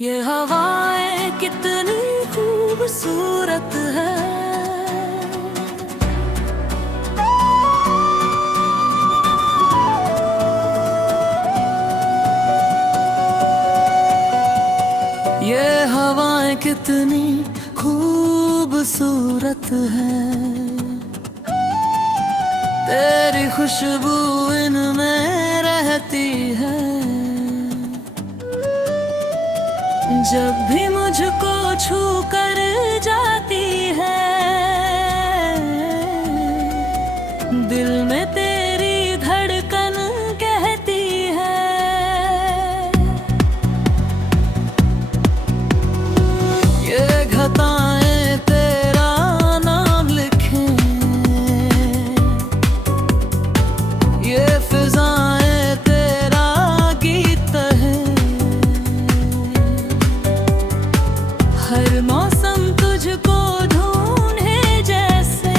ये हवाएं कितनी खूबसूरत है। ये हवाएं कितनी खूबसूरत है। तेरी खुशबू इनमें रहती है। जब भी मुझको छू कर जाती है, दिल में तेरी धड़कन कहती है। ये घटाएं तेरा नाम लिखें, ये फिजाएं तेरा गीत है। हर मौसम तुझको ढूंढे जैसे,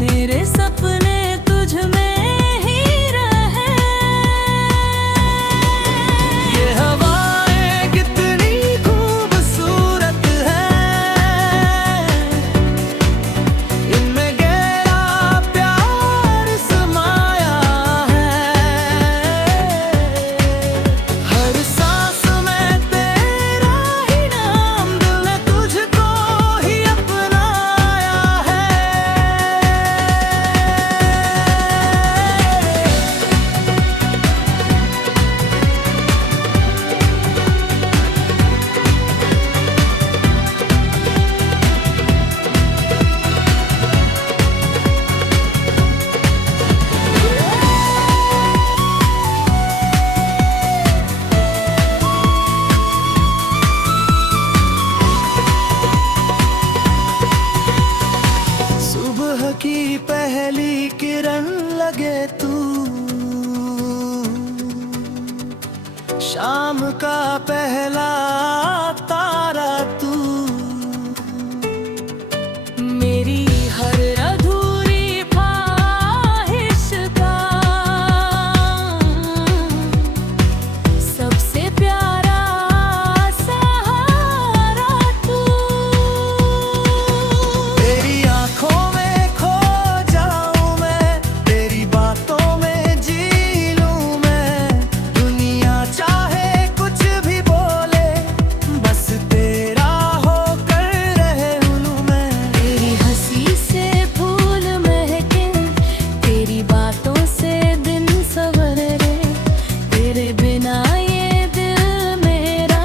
मेरे सपने तुझ में ही रहे। ये हवाएं कितनी खूबसूरत है। इनमें गहरा प्यार समाया है। हर सांस में तेरा ही नाम, दिल ने तुझको ही अपनाया है। सुबह की पहली किरण लगे तू, शाम का पहला तारा तू। मेरी हर अधूरी ख्वाहिश का सबसे प्यारा सहारा तू। तेरी आँखों में खो जाऊं मैं, तेरी बातों में जी लूं मैं। दुनिया चाहे कुछ भी बोले, बस तेरा होकर रहे लूं मैं। तेरी हंसी से फूल महके, तेरी बातों से दिन संवरे। तेरे बिना ये दिल मेरा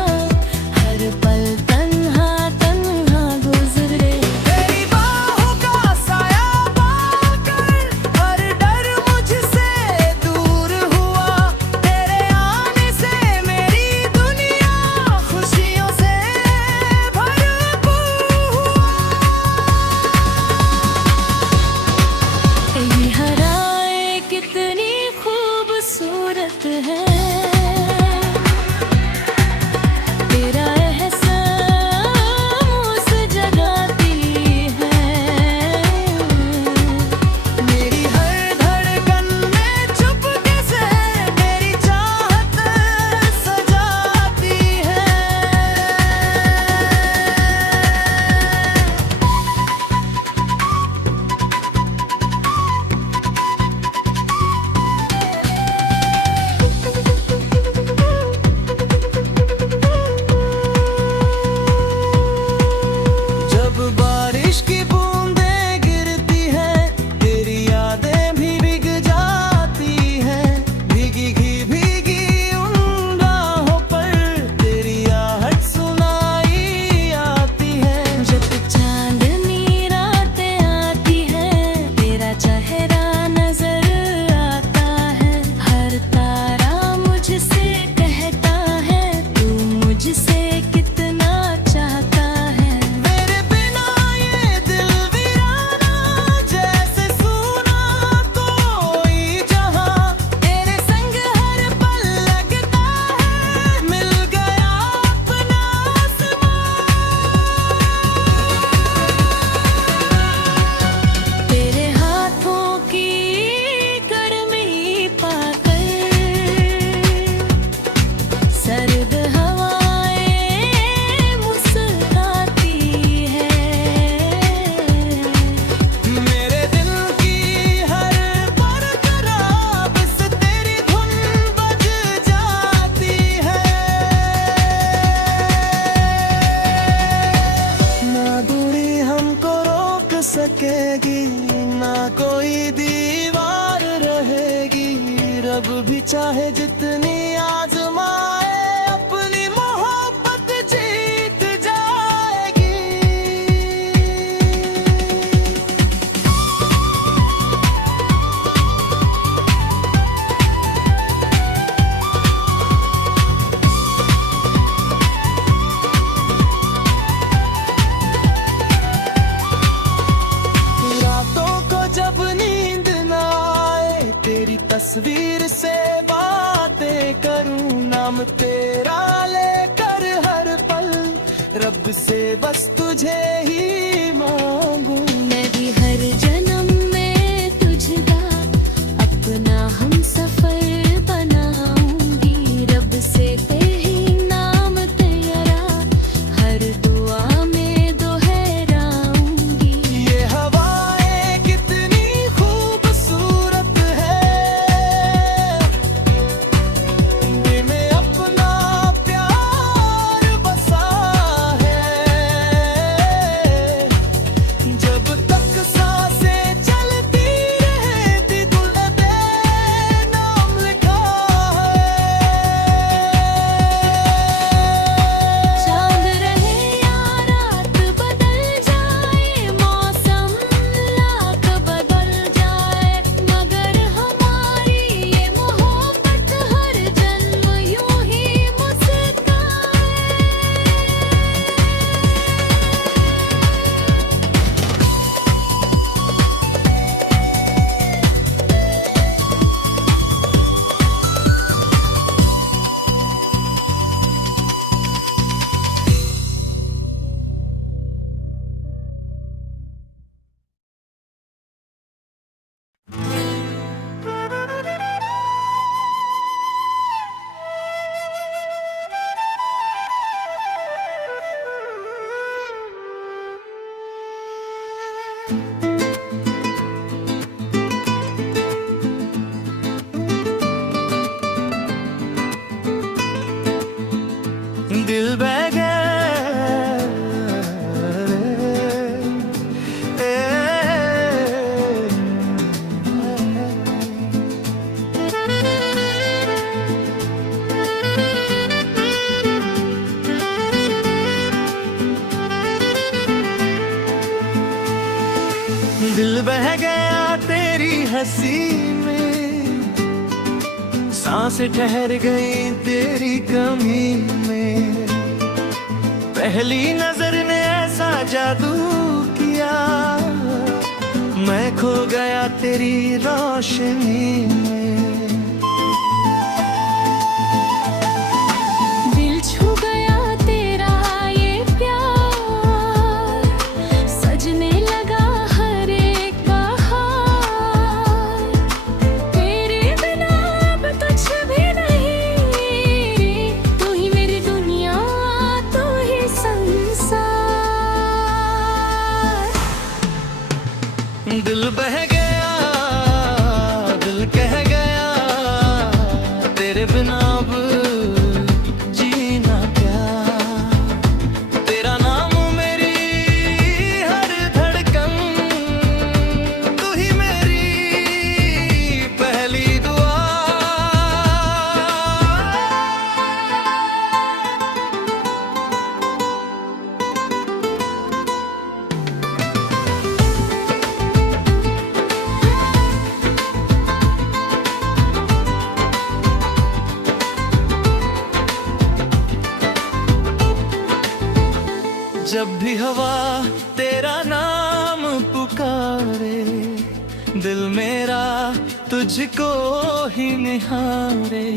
हर पल तन्हा तन्हा गुजरे। तेरी बाहों का साया पाकर हर डर मुझसे दूर हुआ। तेरे आने से मेरी दुनिया खुशियों से भरपूर हुआ। ये हवाएं कितनी खूबसूरत है। जितनी आजमाए अपनी मोहब्बत जीत जाएगी। रातों को जब नींद ना आए तेरी तस्वीर से बातें करूं, नाम तेरा लेकर हर पल रब से बस तुझे ही मांगूं। मैं भी हर जन्म में तुझका अपना हम सफर बनाऊंगी। रब से तेरी नाम तेरा हर दुआ में दोहराऊंगी। ये हवाएं कितनी खूबसूरत है, इनमें अपना प्यार बसा है। जब तक सांसें चलती रहेंगी दिल में नाम लिखा है। चांद रहे या रात बदल जाए, मौसम लाख बदल जाए, मगर हमारी ये मोहब्बत हर जन्म यूं ही मुस्काए। दिल बह गया दिल बह गया तेरी हंसी में, सांसें ठहर गई तेरी कमी में। पहली नजर ने ऐसा जादू किया, मैं खो गया तेरी रोशनी में। दिल छू गया तेरा ये प्यार, सजने लगा हर एक बहार। तेरे बिना अब कुछ भी नहीं, तू ही मेरी दुनिया, तू ही संसार। दिल बह गया, दिल कह गया, तेरे बिना अब जीना क्या। तेरा नाम मेरी हर धड़कन, तू ही मेरी पहली दुआ। जब भी हवा तेरा नाम पुकारे, दिल मेरा तुझको ही निहारे।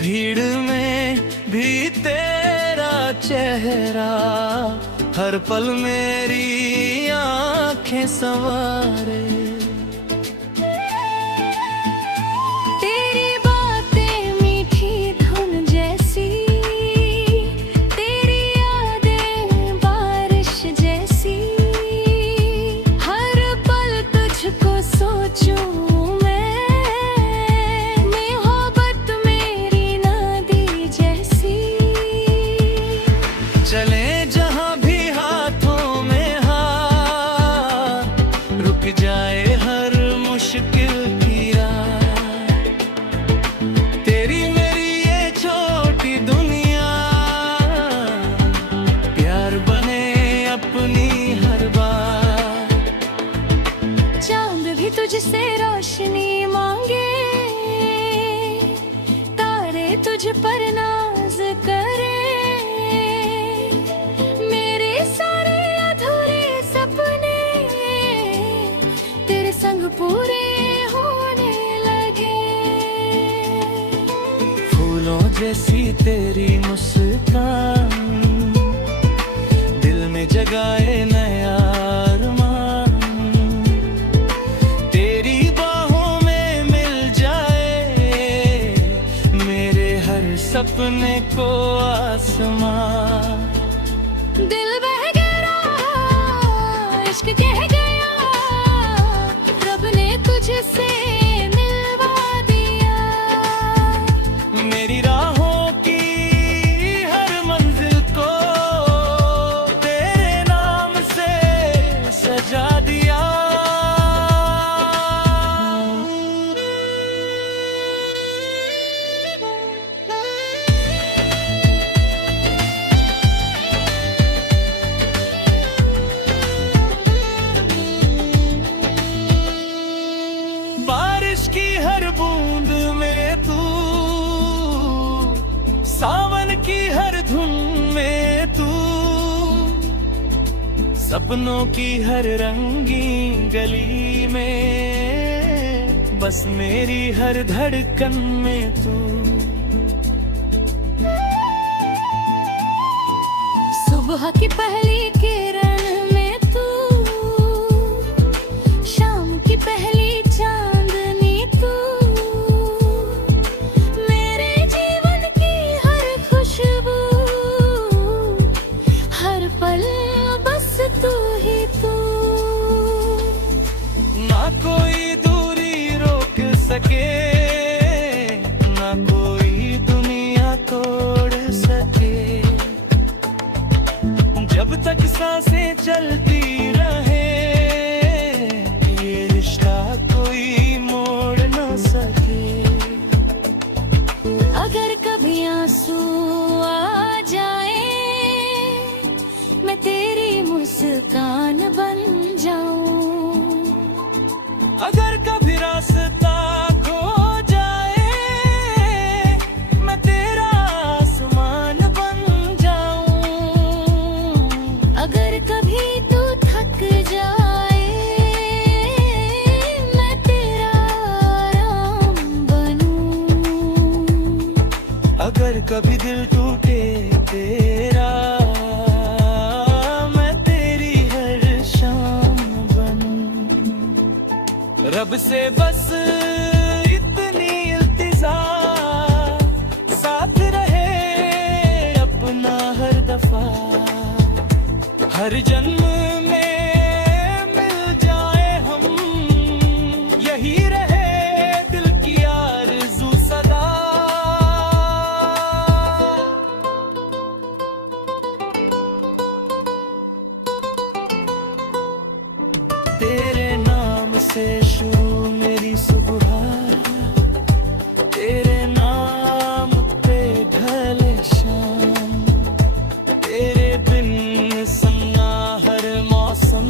भीड़ में भी तेरा चेहरा हर पल मेरी आंखें संवारे। तेरी बातें मीठी धुन जैसी, तेरी यादें बारिश जैसी। हर पल तुझको सोचूं मैं, मोहब्बत मेरी नदी जैसी। चले जहां भी हाथों में हाथ, रुक जाए तुझ पर नाज करे, मेरे सारे अधूरे सपने तेरे संग पूरे होने लगे। फूलों जैसी तेरी मुस्कान दिल में जगाए नया अरमान, तेरी बाहों में मिल जाए मेरे हर सपने को आसमां। दिल बह गया, इश्क कह गया, रब ने तुझसे मिलवा दिया। मेरी राहों की हर मंजिल को तेरे नाम से सजा दिया। बारिश की हर बूंद में तू, सावन की हर धुन में तू, सपनों की हर रंगीन गली में, बस मेरी हर धड़कन में तू। सुबह की पहली किरण में तू, शाम की पहली चांदनी तू, मेरे जीवन की हर खुशबू, हर पल बस तू ही तू। ना कोई दूरी रोक सके, ना कोई दुनिया तोड़ सके, जब तक सांसें चलती रहे ये रिश्ता कोई मोड़ न सके। अगर कभी आंसू आ जाए, मैं तेरी मुस्कान बन जाऊं। अगर कभी रास्ता खो जाए, मैं तेरा आसमान बन जाऊं। अगर कभी तू थक जाए, मैं तेरा आराम बनूं। अगर कभी दिल टूटे तेरा, मैं तेरी हर शाम बनूं। रब से बस इतनी इल्तिजा, साथ रहे अपना हर दफा, हर जन्म में मिल जाए हम, यही रहे दिल की आरज़ू सदा। तेरे नाम से शुरू मेरी सुबह, तेरे नाम पे ढले शाम, तेरे बिन सन्ना हर मौसम,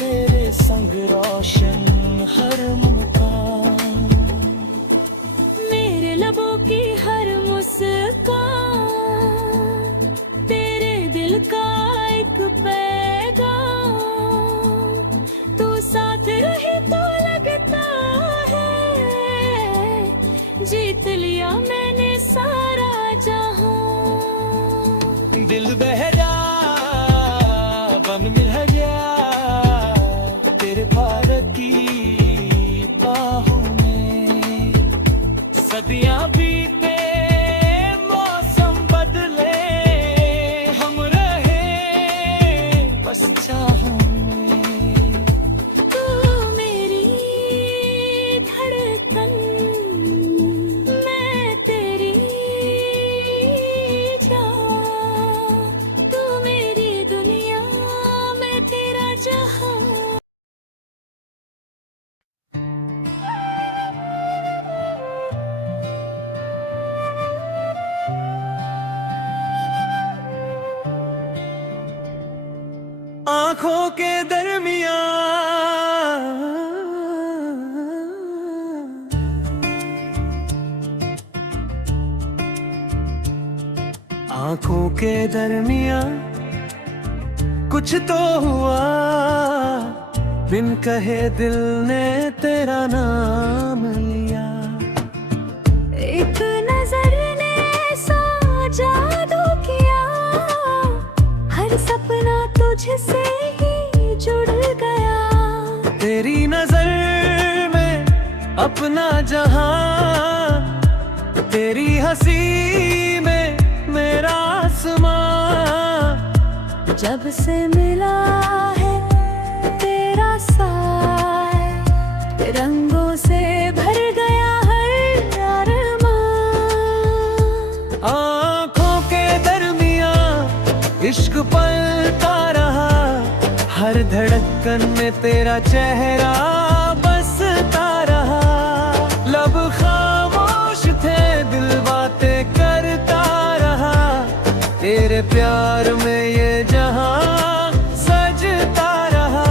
तेरे संग रोशन हर मुकाम। मेरे लबों की हर मुस्कान, तेरे दिल का एक पैगाम, तू साथ रहे तो लगता है जीत लिया मैंने सारा जहां। दिल बह जा बन मिल जा तेरे प्यार की बाहों में, सदियां बीते मौसम बदले, हम रहे बस चाहों में। तू मेरी धड़कन, मैं तेरी जान, तू मेरी दुनिया, मैं तेरा जहां। आंखों के दरमियां आंखों के दरमिया कुछ तो हुआ, बिन कहे दिल ने तेरा नाम लिया। एक नजर ने सा जादू किया, हर सपना तुझसे ही जुड़ गया। तेरी नजर में अपना जहां, तेरी हंसी में मेरा आसमां। जब से मिला है तेरा साथ, रंगों से भर गया हर अरमां। आँखों के दरमिया इश्क पलता रहा, हर धड़कन में तेरा चेहरा बसता रहा। लब खामोश थे, दिल बातें करता रहा, तेरे प्यार में ये जहां सजता रहा।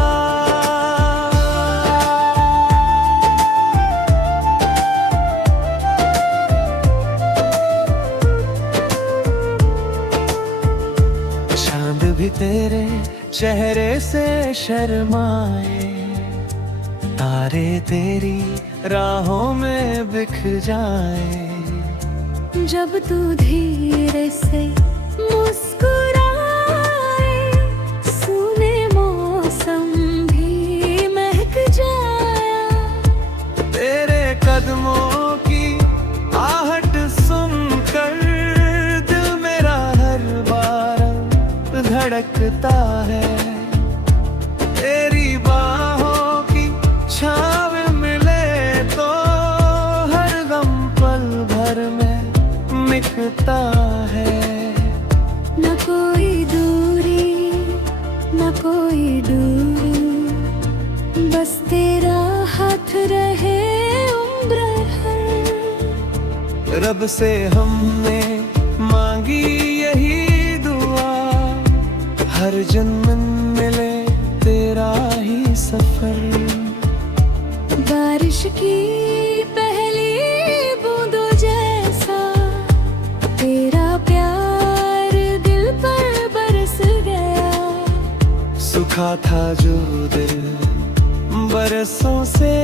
चांद भी तेरे चेहरे से शर्माए, तारे तेरी राहों में बिख जाए। जब तू धीरे से मुस्कुराए, सूने मौसम भी महक जाया। तेरे कदमों की आहट सुनकर दिल मेरा हर बार धड़कता है। तेरी बाहों की छाव मिले तो हर गम पल भर में मिटता है। न कोई दूरी, न कोई दूरी, बस तेरा हाथ रहे उम्र भर। रब से हमने मांगी यही दुआ, हर जन्म मिले तेरा ही सफर। बारिश की पहली बूंदों जैसा तेरा प्यार दिल पर बरस गया। सूखा था जो दिल बरसों से,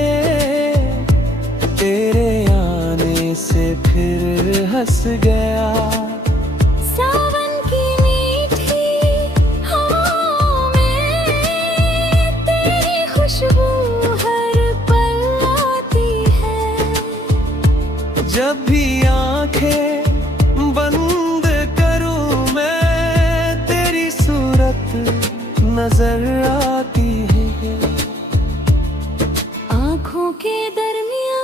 तेरे आने से फिर हंस गया। सावन की मीठी हवाओं में तेरी खुशबू हर पल आती है। जब भी आंखें बंद करूं मैं, तेरी सूरत नजर आती है। आँखों के दरमिया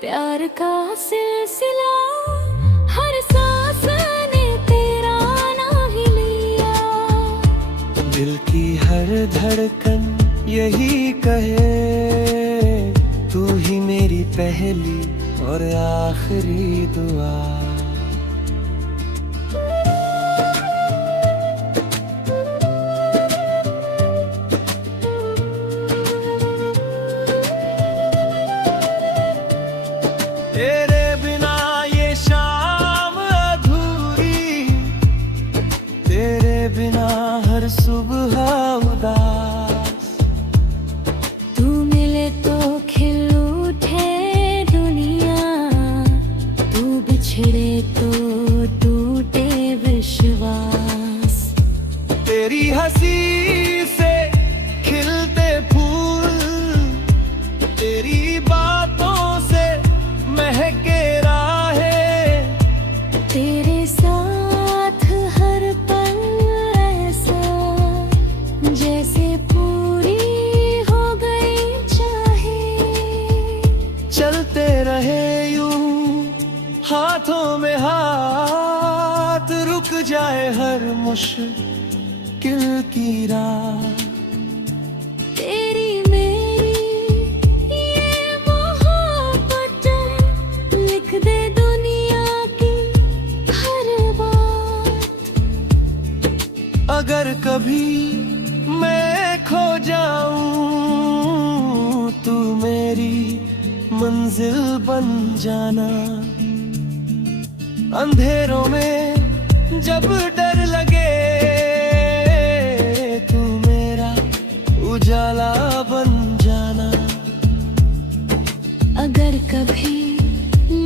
प्यार का सिलसिला, हर सांस ने तेरा नाम ही लिया। दिल की हर धड़कन यही कहे, तू ही मेरी पहली और आखिरी दुआ। तेरे बिना ये शाम अधूरी, तेरे बिना हर सुबह उदास। तू मिले तो खिल उठे दुनिया, तू बिछड़े तो टूटे विश्वास। तेरी हंसी से खिलते फूल, तेरी बातों से महके राहें। तेरे साथ हर पल ऐसा जैसे पूरी हो गई चाहे। चलते रहे यूं हाथों में हाथ, रुक जाए हर मुश्किल की राह। तेरी मेरी ये मोहब्बत लिख दे दुनिया की हर बात। अगर कभी मैं खो जाऊं, तू मेरी मंजिल बन जाना। अंधेरों में जब डर लगे तू मेरा उजाला बन जाना। अगर कभी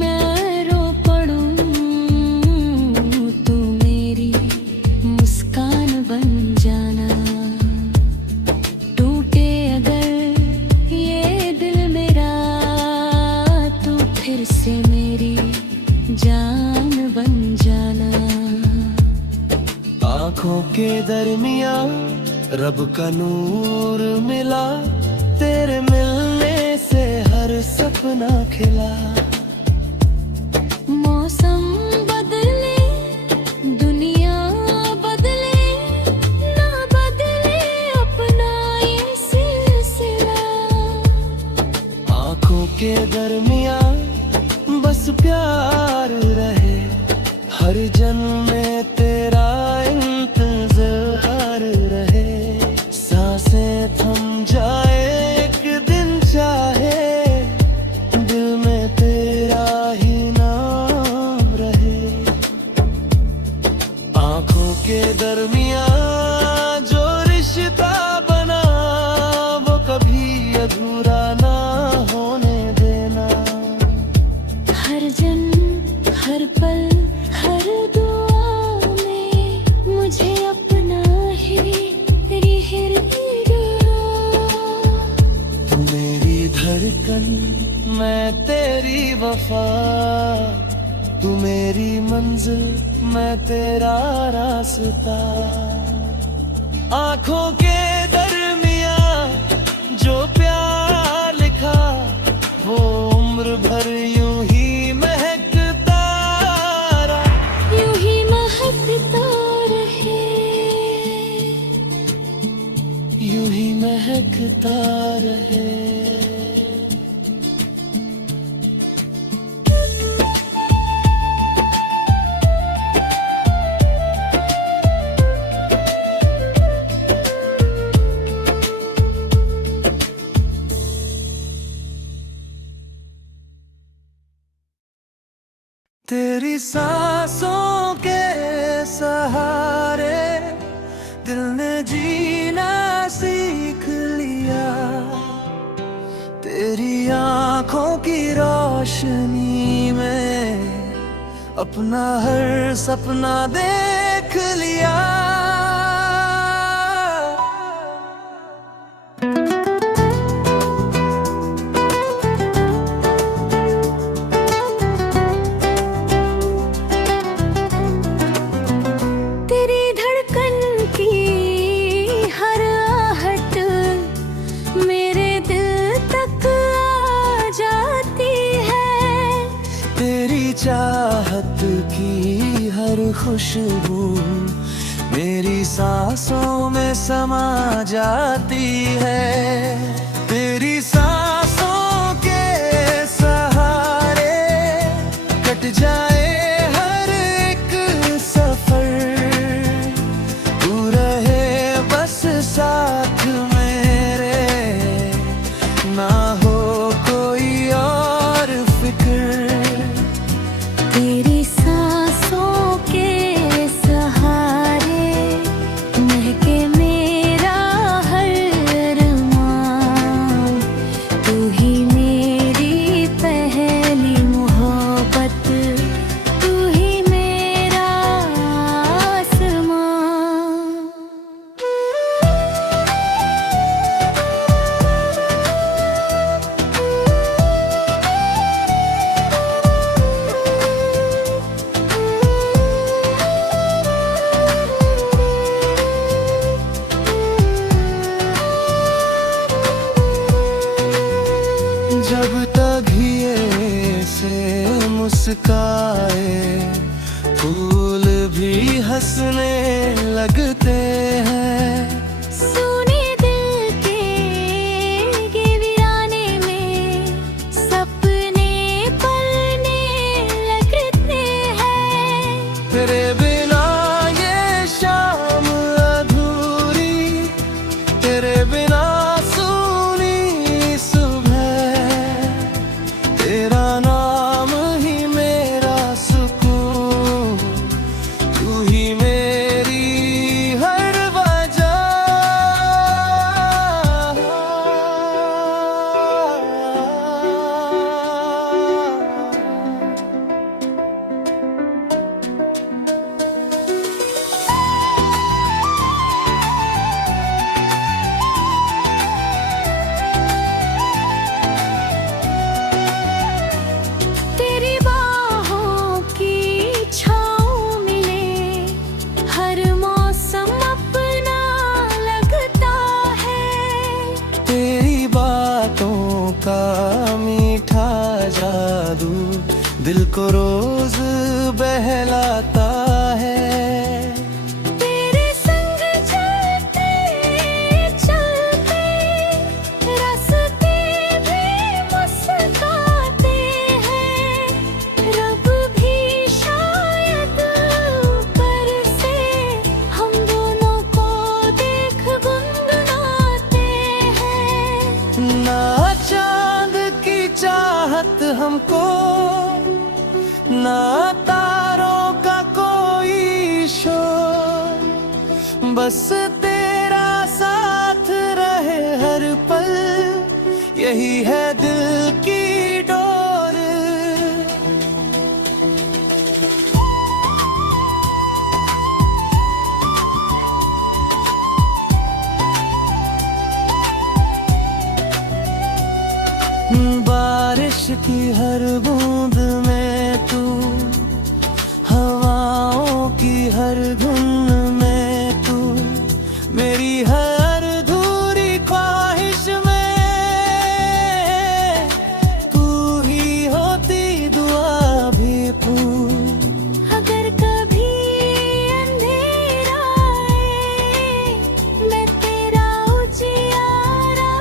मैं रो पड़ूं तू मेरी मुस्कान बन जाना। टूटे अगर ये दिल मेरा तू फिर से मेरी जान बन जाना। आँखों के दरमिया रब का नूर मिला, तेरे मिलने से हर सपना खिला। मौसम बदले दुनिया बदले ना बदले अपना ये सिलसिला। आँखों के दरमिया बस प्यार रहे, हर जन्म में तेरा इंतजार रहे। सांसें थम जाए एक दिन चाहे, दिल में तेरा ही नाम रहे। आँखों के दरमिया जो रिश्ता बना वो कभी अधूरा ना होने देना। हर जन्म हर पल हर दुआ में मुझे अपना ही तू मेरी धड़कन मैं तेरी वफा, तू मेरी मंजिल मैं तेरा रास्ता। आँखों के दरमिया जो प्यार लिखा वो उम्र भर यूं ही महकता रहा। यूं ही महकता रहे, यूं ही महकता रहे। तेरी सांसों के सहारे दिल ने जीना सीख लिया। तेरी आँखों की रोशनी में अपना हर सपना देख लिया। तेरी धड़कन की हर आहट मेरे दिल तक आ जाती है। तेरी चाहत की हर खुशबू मेरी सांसों में समा जाती है। तेरी सांसों के सहारे कट जाए हर एक सफर, तू रहे बस साथ मेरे, ना हो कोई और फिक्र। तेरी सांसों के सहारे महके मेरा हर अरमान। तू ही मेरी पहली मोहब्बत, तू ही मेरा आसमान। जब तक ये से मुस्काए फूल भी हंसने लगते हैं। सुने दिल के ये वीराने में सपने पलने लगते हैं। तेरे बिना ये शाम अधूरी, तेरे बिना सुनी सुबह। तेरा नाम ही मेरा सुकून, तू ही बस तेरा साथ रहे हर पल, यही है दिल की डोर। बारिश की हर बूंद में तू, हवाओं की हर धुन में तू, मेरी हर अधूरी ख्वाहिश में तू ही होती दुआ भी पूरी। अगर कभी अंधेरा आए, मैं तेरा उजियारा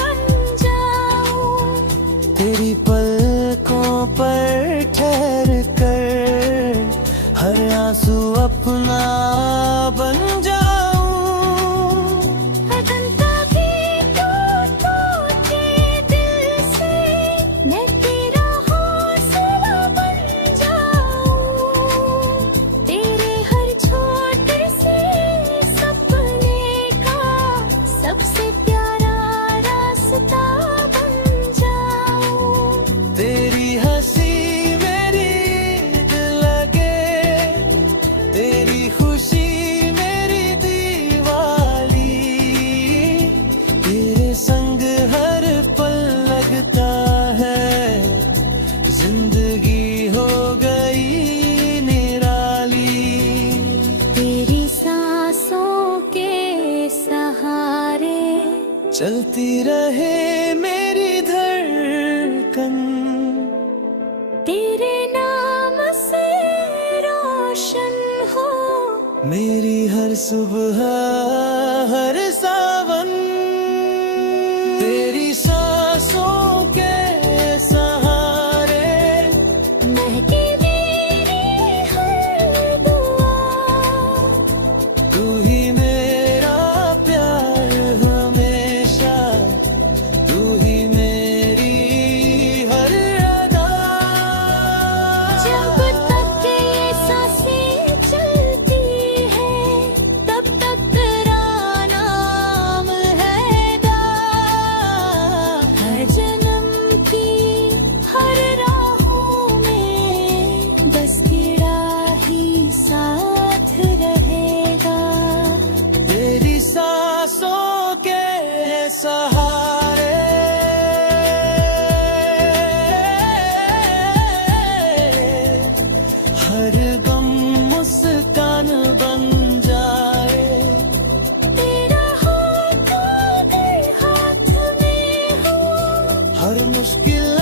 बन जाऊं। तेरी पलकों पर ठहर कर हर आंसू अपना बन जाऊं। अजंता भी टूटे दिल से, मैं तेरा हौसला बन जाऊं। तेरे हर छोटे से सपने का सबसे प्यारा रास्ता बन जाऊं। तेरी हंसी मेरी ईद लगे, तेरी खुशी मेरी दीवाली, तेरे संग हर पल लगता है जिंदगी हो गई निराली। तेरी सांसों के सहारे चलती रहे मेरी धड़कन, तेरे नाम से रोशन हो मेरी हर सुबह हर सावन। तेरी सांसों के सहारे महके मेरी हर दुआ। तू ही मेरा प्यार हमेशा, तू ही मेरी हर अदा। जब तक ये सांसें चलती है, तब तक तेरा नाम है दा। हर जन्म की हर राहों में बस तेरा ही साथ रहेगा। तेरी सांसों के सहारे हर गम मुस्कान बन जाए। तेरा हाथ अगर हाथ में हो, हर मुश्किल